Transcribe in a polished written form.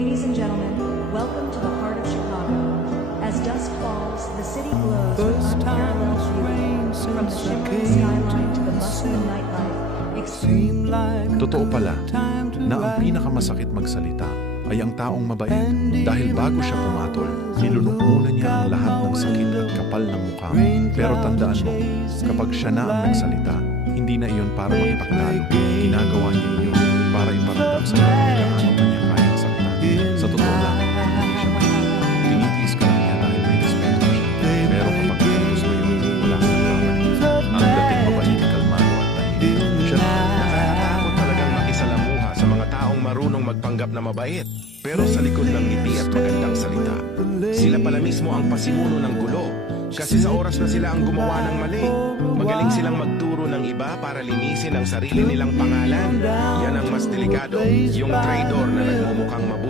Ladies and gentlemen, welcome to the heart of Chicago. As dusk falls, the city glows with unparalleled beauty. From the shimmering skyline to the bustling nightlife, Totoo pala na ang pinakamasakit magsalita ay ang taong mabait dahil bago siya pumatol, nilunok muna niya ang lahat ng sakit at kapal ng mukha. Pero tandaan mo, kapag siya na ang nagsalita, hindi na iyon para makipaglalo. Ginagawa niya iyon para iparamdam sa iyo kung gaano pa niya kayang saktan. Sa totoo lang, hindi siya mahilig. Tinitiis ka lang niya dahil may respeto siya. Pero kapag gusto mo yun, wala kang nagpapalik. Ang dating mabait, kalmado at tahimik. Siya Nakakatakot talagang makisalamuha sa mga taong marunong magpanggap na mabait. Pero sa likod ng ngiti at magandang salita, sila pala mismo ang pasimuno ng gulo. Kasi sa oras na sila ang gumawa ng mali, magaling silang magturo ng iba para linisin ang sarili nilang pangalan. Yan ang mas delikado, yung traitor na nagmumukhang mabuti.